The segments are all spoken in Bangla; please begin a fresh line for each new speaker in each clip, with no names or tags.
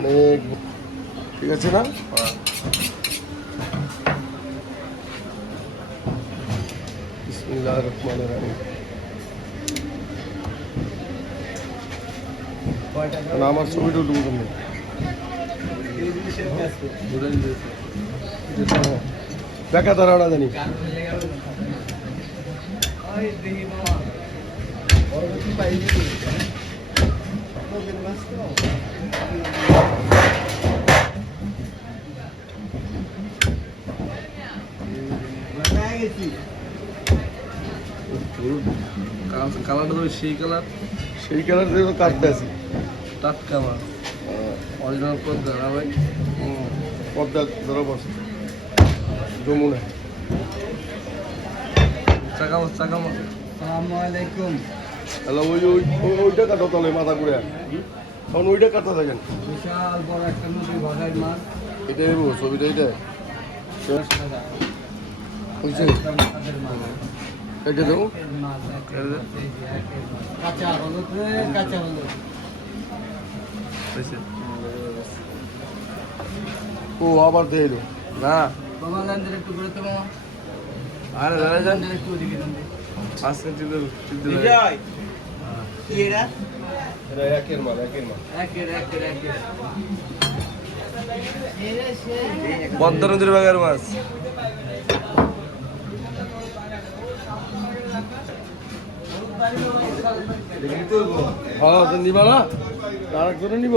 অনেক। ঠিক আছে না? না আমার ছবিটা তুমি দেখা তারা না জানি।
কালারটা তো সেই কালার।
সেই কালার দিয়ে কাটতে আছি।
টাটকা মাছ অরিজিনাল পদ্মা না ভাই?
পর্দা ধরা বসে যমুনা।
চাকা মাছ চাকা মাছ
আসসালামু আলাইকুম।
তাহলে ওই ওই ওই- ওইটা কাটো তাহলে মাথা ঘুরে। তখন ওইটা কাটতে থাকেন
বিশাল বড় একটা নদী বাঘাই মাছ।
এটাই নেব ছবিটা এটা। বুঝছে এটা দেবো।
কাঁচা হলুদ কাঁচা হলুদ।
ও আবার দিয়ে
না।
বাবা একটু করে তো
আরে দাঁড়া যান
একটু।
পাঁচ কেজি
কি এরা?
একের মাল একের মাল।
একের, একের, একের। এরে
পদ্মা নদীর বাগার মাছ
হ্যাঁ নিবা না? আর একজনে নিব?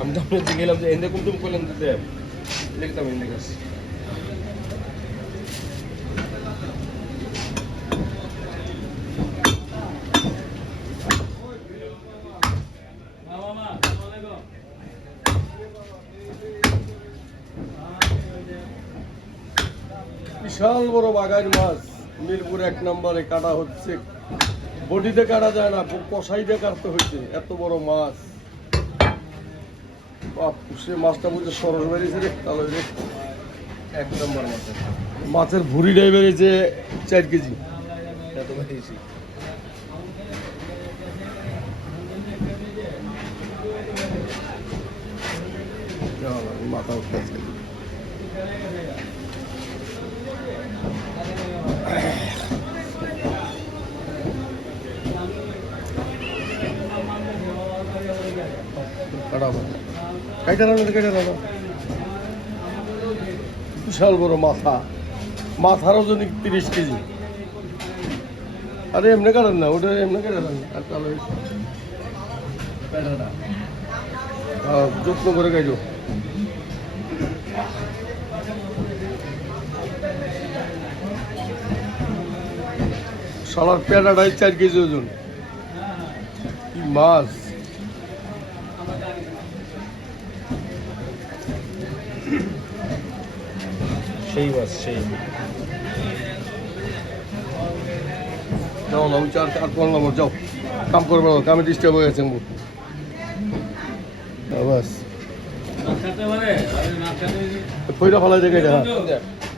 আমি তো আপনার জিজ্ঞেলাম যে এনে কুমটুম করলেন দিতে লিখতাম এনে কাছে বিশাল বড় বাগান মাছ। মিরপুর এক নম্বরে কাটা হচ্ছে। বডিতে কাটা যায় না, কষাইতে কাটতে হচ্ছে এত বড় মাছ। সে মাছটা বুঝতে সরস বেরিয়েছে রে তাহলে
এক নম্বর মাছ
মাছের ভুড়িটাই বেরিয়েছে চার কেজি।
এত
মাথা বিশাল বড় মাথা। মাথার ওজন তিরিশ কেজি? আরে এমনি কাটেন না ওটা এমনি কেটে হ্যাঁ, যত্ন করে গাইলো সালার পেটাটাই চার কেজি ওজন। কি মাছ।
সেই মাছ সেই।
যাও না ওই চার আর করলাম যাও। কাম করবে না কামে ডিস্টার্ব হয়ে গেছে বাস
খাতে-
ফইরা দেখে। এটা